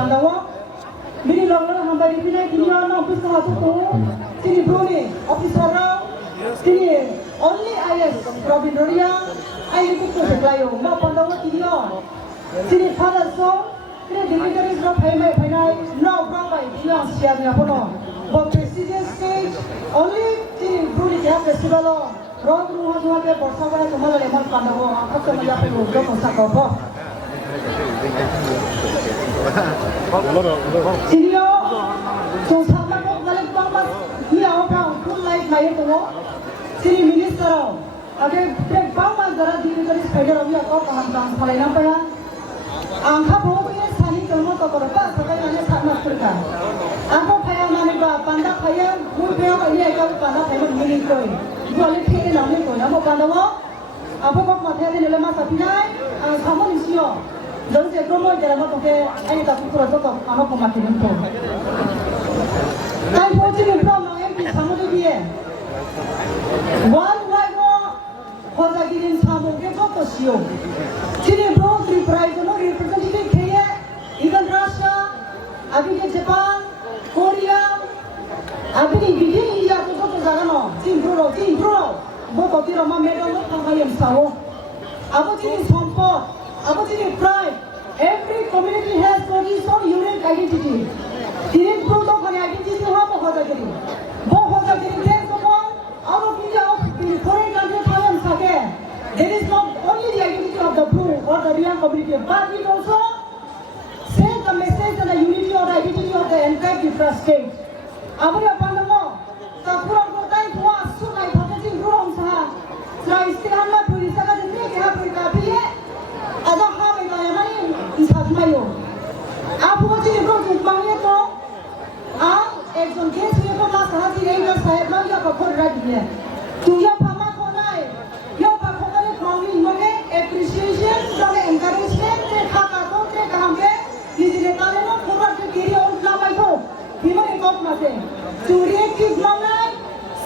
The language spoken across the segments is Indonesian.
pandawa bini longlo hambari bini kini orang office masuk tu sini bruni officer sini only IS Robin Roria IS itu seklayo mau pandawa kini sini father so sini dignitaries no pay no provide kini siap ni apa no but president stage only sini bruni jam festival road rumah semua ke borsa pada semua lemah pandawa angkat semua jadi road borsa kau Sini so sama kok balik bangpas ni orang pun like naik tu sini minister ada break bangpas darah diri dari spider lagi aku paham bang kalau nampak ya angka bawa punya sani kalau tak berapa sekarang ini sama serta aku payah mana ba pandak payah mungkin ini aku pandak payah milik kau boleh pilih nama kau nama pandak aku kok mati ada lemah tapi naik sama nisio Lalu saya promo jalan tu ke, ini tak pukul tu tak, anak pemakai tu. Kau boleh ni promo MP sama tu dia. One right now, kalau kirim sama ke tu sio. Sini bro, three prize tu representative kaya, even Russia, abis ke Jepang, Korea, abis ni begini India tu jaga no. Sini bro, buat kira mama medal tu tangga yang sawo. Apa sini sampot. Apa sini pride? Every community has its own unique identity. Ini produk dari identity apa hoza jadi? Hoza jadi dia semua. Orang India, foreign country kalian sahaja. There is not only the identity of the blue or the real community, but it also sends the message and the unity or the identity of the entire different states. Apa yang pandang? Sapura kota itu sungai pakai ruang sah. Setelah istirahat berisa kan ini kita berkapi. Ada hal yang lain isat mayo. Apa macam itu jumlahnya tu? Ekson kes ni pun masalah sini yang saya mahu apa pun rajin. Tu yang pama konai, yang pakai konai kami mana appreciation, mana encouragement, kata tu, kami ke, di sini kalian nak kurang kiri orang lama itu, gimana kau masih? Curi kip mana,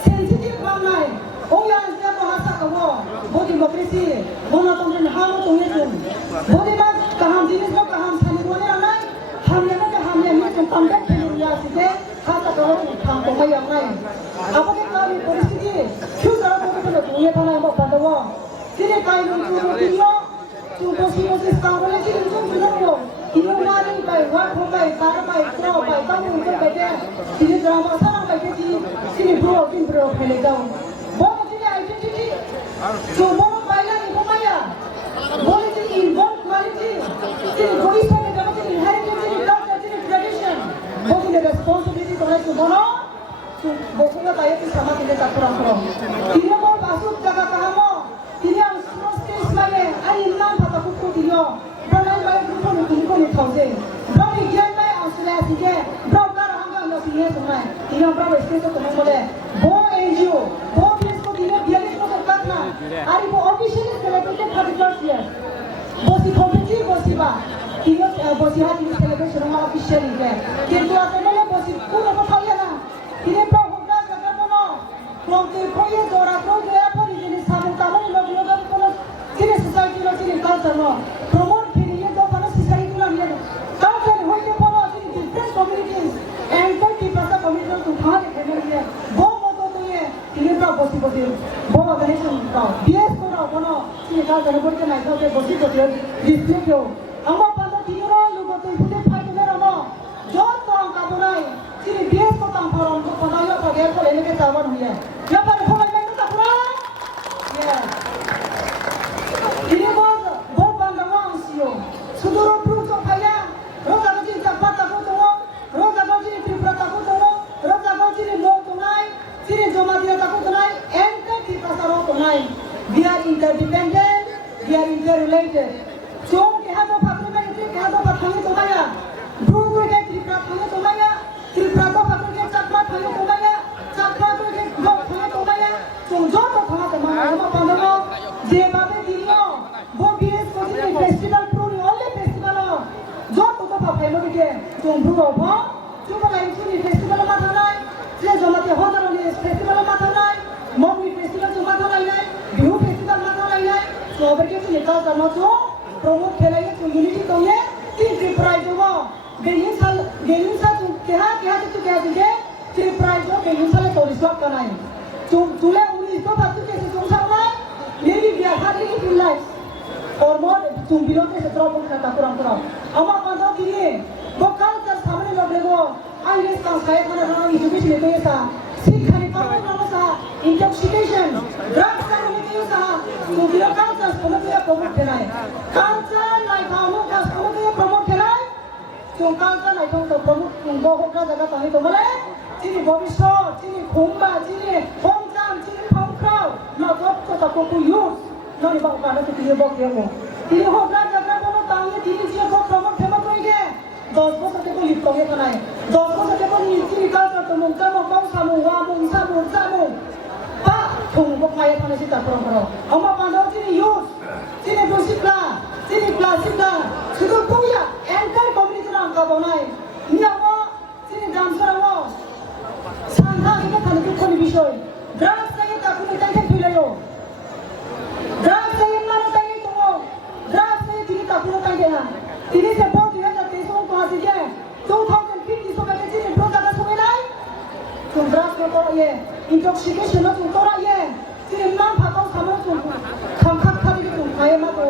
sensitif mana? Oh yang saya bahasa kamu, buat demokrasi, monotone halu tu ni tu. Buat mas kaham jenis tu kaham sani boleh ramai, hamnya nak hamnya ni tu pandai penulia sih. Kata kalau kaham tu yang lain. Apa yang kami परिस्थिति, क्यों kalau kami tu nak punya tanah yang bukan tahu. Sini kain tu dia, tu posisi sekarang boleh sini tu tu. Ini nari baik, wajib baik, cara baik, kerau baik, tamu itu baik. Sini drama sana baik sini bro, pilih jauh. So more bayar ni bayar. Boleh jadi involve quality. Jadi Odisha ni dapat jadi heritage ni dapat jadi tradition. Boleh jadi responsibility tu harus bono. So bokongnya tayar tu sama kita tak kurang. Tidak mau masuk jaga kamu. Tidak harus stage lagi. Ani imam pada kuku dia. Berlain bayar kuku ni kuku ni thousand. Berapa gian bayar Australia sih? Berapa orang hanggang nak sih semua. Tidak berapa stage tu kena boleh. Bo NGO, bo Ari bo officially celebrated 31st year. Bosi committee bosi ba. Kino bosi hati celebration ma officially ke. Kintu atene bosi kuno ko thaya na. Kine pro honda jaga bono. Konte koye dora pro gaya pori jini samu tamani lo yoga bono. Kine society lo kine culture no. Promote kine ye do bono society lo ye. Culture hoye bono kine different communities and 30% community to khane khane ye. Bo moto to ye. Kine pro bosi bo organization bias kau mana sih kalau jangan berjalan naik kau bersih bersih display kau. Angkat pada tiada lupa tu ibu dia pakai mana mana. Jauh orang kaburai sini bias kau tampar orang kau pada yang pakai kau ini kita tahu ni. Yang pada kau main tu kaburai. Ya. Ini bos pandang orang sio. Sudah proof kau kaya. Roda kau jadi cepat takut tu. Roda kau jadi pribadi takut tu. Roda kau jadi mau tu naik. Sini joma dia takut tu naik. We are interdependent, we are interrelated. So, kita harus pakai macam ini, kita harus pakai tu maya. Bro, kita triprat pakai tu maya. Triprat tu pakai cakmat pakai tu maya. Cakmat tu gok pakai tu maya. So, jauh tu pakai tu maya. Apa pandang? Jebabe dino. Bo bias kau ni festival pro ni, only festival lo. Jauh tu pakai macam ni. So, bro, apa? Cuma lain ni festival macam lain. Saya jom mati hodar ni festival macam lain. Mau ni festival macam lain. Bihu festival macam lain. So, berkait ni tahu sama tu promote खेलाइए तो unity तो ये तीन prize होगा। बेहिन misalnya kalau Islam kan ay, cule uli itu pasti kasi cungsa mai, maybe dia hari ini life, or more cumbilon kasi terlalu kata kurang. Ama pada diri, bokal tersamanya logo, ay sekarang saya mana orang itu bisa lebih sa, sikari kamu nama sa, intoxication, drugs kan lebih sa, cumbilon culture semua dia promote kenai, culture like kamu kas semua dia promote kenai. Chung culture này không tập promote chung go hok ra jaga tahi to male chini bobisho chini khumba chini homjam chini phongkrao no job to ta ko use no ni ba ka na ti bo ke mo tini hok ra jaga ko tangi tini ji ko promote thema koi ge 10 বছর থেকে লিপ্ত হয়ে কানাই 10 বছর থেকে নি chini culture to mong kamo kong samu wa mong samu pa chung bo kai kana si ta pro ama pando chini use chini dosipla chini plasipla sudu puya entire community ka bonai niyawa chini damsarawo sangha ike thani koni bishoy drugs tage ta kuni tage philayo drugs tage mano tage to drugs tage tini ta kuni tage ha tini se bo 2023 ko asige 2050 so ka chini pro jaga so nai tum drugs ko ye intoxication no tum tora ye chini man pha ko samro tum kham khali tum khaye ma to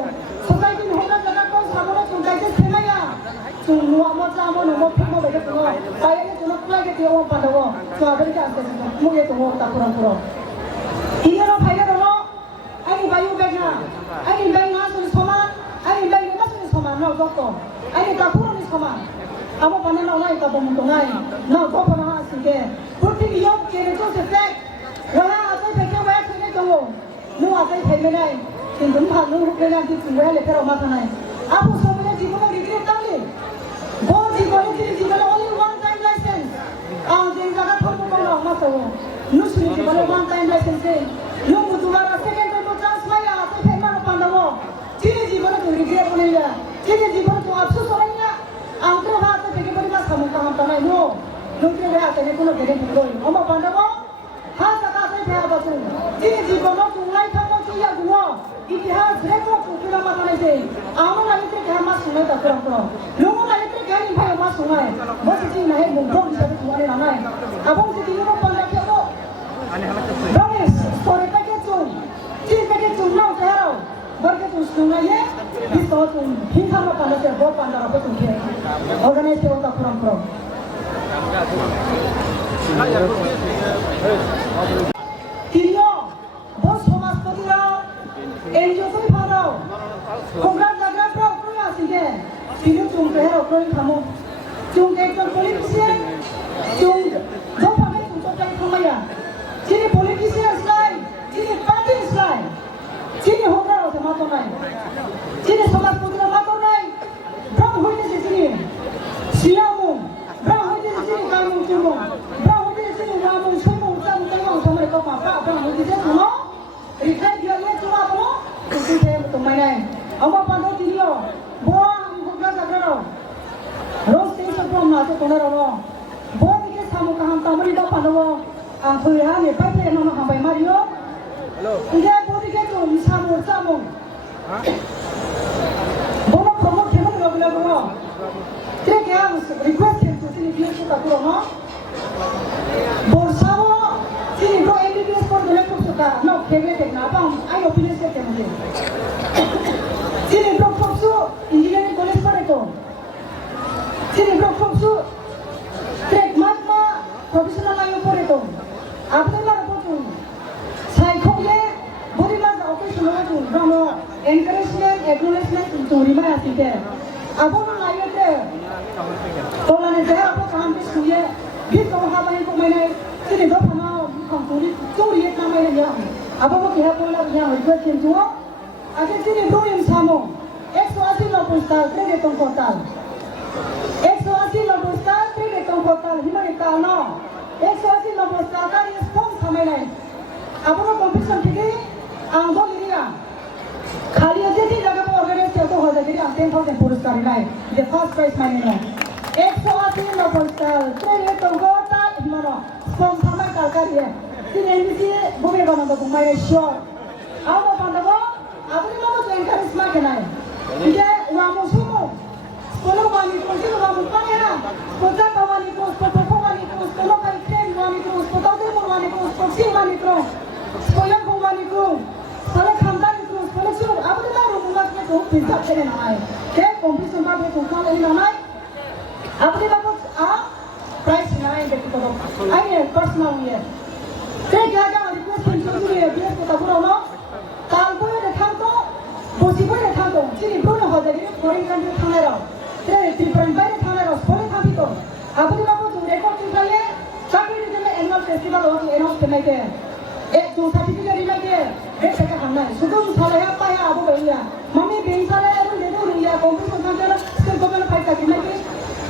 society ni hona jaga ko samro tum tage semaya chung nuwa mo cha mo no mo phik mo bege tuno ai ye tuno play ke tio pa dawo so abri ka ase mo ye tuno ta puro iya no phai ro ai bayu bega ai bai na sun soman ai bai na sun soman no dokto ai ta puro ni soman amo pane no nai ka bom to nai no ko pa na asige purti yo ke ne to se tek wala ate bege wa ke ne to nu ate phai me nai tin dum pha nu ke na ti tu le phero ma nai apu so me জীবনে রিগ্রেট তালে Bon জীবনে only one time license. Jadi jaga thormo kono maso. Nusri জীবনে one time license. Lu mudubara second time chance maya ate phema pandawo. Chini জীবনে tu regret bonilla. Chini জীবনে tu afsос horaiya. Angkro hate peke pori ma samu kam tanai no. Nukre ha ate kono gere puroi. Oma pandawo. Ha saka ate phea basu. Chini জীবনে tu lai thamo chiya guo. इतिहास रेको कुकुरा मा थानाय से आमो लाइते का मा सुनाय ता पुरा लोगो लाइते का नि भाय मा सुनाय बस जी नाय मुंगो हिसाबै सुनाय नानाय आबो जे दिनो पल्ला केबो रमेश स्टोरी के चुन जी के चुन नाउ तेरो बरके चुन सुनाय बिस तो चुन हिंखा मा पल्ला से बो पल्ला रो चुन के ऑर्गेनाइज के ता पुरा तिरियो बस समाज पतिरा Enjoy koi pharo, kongran jaga pro koi asige, tinu chung ke hero koi khamu, chung ke chon politician, chung do pame chung chon khamaya, chini politician slide, chini party slide, chini hokra ose mato nai, chini samaj putira mato nai, brang hoite se chini, siamu, brang hoite se chini kamu chumu, brang hoite se chini wamu, chumu, chamu, chamu, samai koma, brang hoite se chumo. Return dia ye cuma apa? Itu saya betul mainan. Apa pandai dia? Buang bukan sahaja. Ros station from mana tu kena rolo. Buang ni ke samu kaham tamu ni dah pandai. Angku ya ni pakai nama hambai Mario. Dia buang ke tu samu. Buang promote kena rolo. Kita kaya request tu sini dia suka tu rolo. Borsawo sini kau MBBS pun boleh suka. No, kaya tekna apa? Ayo pilih saja mungkin. Sini blok fokusu engineering college pada itu. Sini blok fokusu trek matma profesional ayo pada itu. Apa yang mana pun. Saya kau ye bodi mas occasional tu. Kamu encouragement, acknowledgement tu rima asing ke. Apa yang lain tu? Kalau ni saya apa kaham piskuye. Bis kau haba yang kau mana? Sini kau pernah curi nama dia. Apa mau kita pola dia request itu? Aja sini dua yang sama. 180 postal, 3 tong portal. 180 postal, 3 tong portal. Himari kano. 180 postal kan sponsor sama lain. Apa mau competition kiri? Anggo kiri ya. Kali aja sih jaga organize itu hoja kiri 10,000 puruskar lain. The first prize money lain. 180 postal, 3 tong portal. Himaro sponsor sama kalkar ya. Sini NBC bumi kono to kumai short. Apa pandago? Apa ni mau encourage ma kenai. Dia wamu sumu. Sekolah wani tu, sekolah wamu panera. Sekolah kawani tu, sekolah kawani tu, sekolah kai train wani tu, sekolah pizza kene nai ke competition ba be tukha le nai apni ba price nai be to ai personal ye ke ga ga request to ye be ko ta bro no kal ko ye thang to bosi ko ye thang to chini bro no hoja ge foreign country thang ra te different by thang ra phone thang to apni ba ko record to ye chakri de annual festival ho announce kene ke एक जो सर्टिफिकेट रिला के एक सेकंड हमने सुगम साले या पाया अब भैया मम्मी बेन साले और ले दो रिया कंपटीशन का जरा स्किल को मैंने फाइट करके मैं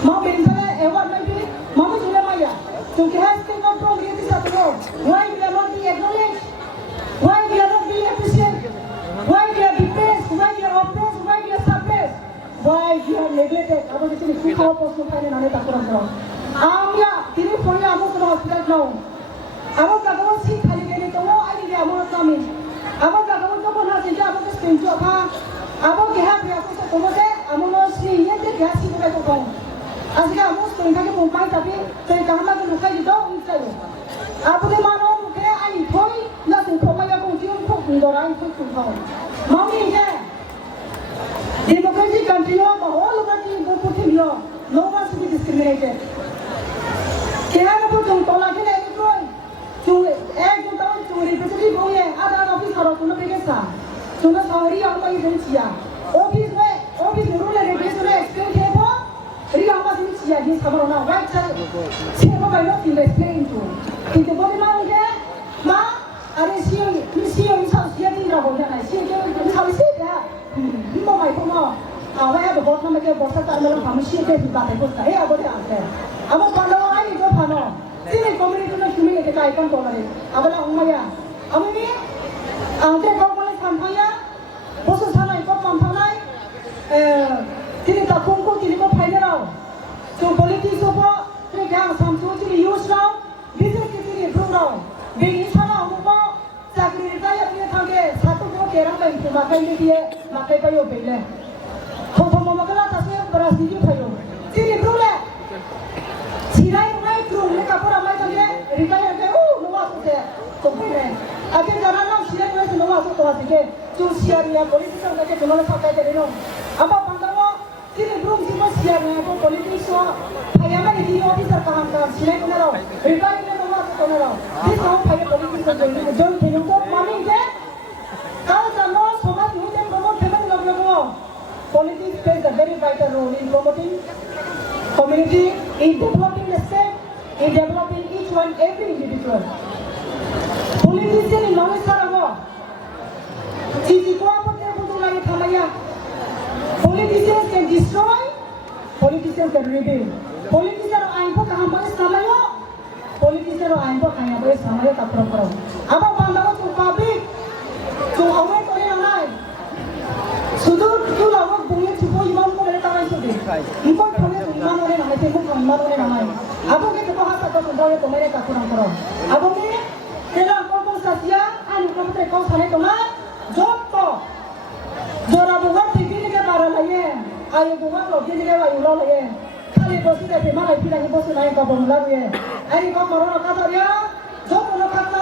मां बेन साले अवार्ड में भी मम्मी जुले माया क्योंकि है स्किल को प्रो ये भी सब लो why we are not be acknowledge why we are not be appreciate why we are depressed why we are oppressed why we are suppressed why we are neglected अब किसी ने खाओ पोस्ट खाने नाने तक करो आमिया तिनी फोन या हमको तो हॉस्पिटल नाउ अब का सी खाली के तो वो आई dia mo kami abo ka ko ko na sin ja abo ke sin jo pa abo ke ha ya ko se ko se amo no si ye de ga si ko ko asga amo sin ka ke mo pai ta bi se ka ma ko ka ji do un se abo de ma no ke ai thoi na sin ko ma ya ko ji ko ko do rai ko ko mami je democratic country of all over the world no one should be discriminated ke ha ko tum to la ke ne ko जो एक जो टाउन चोरी रिप्रेजेंटेटिव हो ये आधा ऑफिस करो तुमने बेके सा तुमने सारी हम को इधर चिया ऑफिस में रूल है रेडियो में एक्सप्लेन किया वो री हम को चिया ये सब ना राइट सर सिर्फ बाय नो इन एक्सप्लेन टू कि तो बोले मां के मां अरे सीओ इन सब सिया दिन रहो ना सीओ के सब से या मो माय को मो वे हैव अ बॉट में के बॉट का मतलब हम सीओ के बात है बोलता है अब दे आते अब पालो आई जो पालो sini community na sumi ke kai kan tolare abala umaya amini angte ko mole sampaya bosu sanai ko pampanai tini ta kongko tini ko phaile rao so politics opo tini ga samsu tini use rao business ke tini improve rao being sana opo chakri ta ya tini thage satu ko kerang kai ke makai le die makai payo bele ko mo magala ta se brasi ki phayo tini improve le sirai mai kru le kapura mai to ye retire ke no wa se to pere age jana na sirai mai no wa to asike tu siaria politician ka ke no sa ka de no aba pandawo kini brum si ma siaria ko politics wa ayama ni officer ka ham ka sirai ko na ro retire no wa to na ro this how phai politics ko jon ke no ko mami ke ka sa no soma ni de promote family lo politics plays a very vital role in promoting community, in developing the state, in developing each one, every individual. Politician in knowledge sarawa. Sisi ko apa te butuh lagi thamaya. Politicians can destroy, politicians can rebuild. Politician ain ko kaham baris thamaya. Politician ain ko kaham baris thamaya tak pro. Apa pandawa tu public, tu awak tu ni namai. Sudah tu lawak bunyi cukup imam ko mereka ramai sudah. Imam punya imam orang ramai, temu imam orang ramai. Abu kita kau hasa kau sudah tu mereka kurang kurang. Abu ni kita kau sahaja, anu kau betul kau sana tu mana? Job tu, jora buat TV ni ke barang lagi. Ayu buat log ni ke ayu log lagi. Kali bosi dah mana? Pilih bosi naik kau bangla lagi. Ayu kau marah kata dia, job orang kata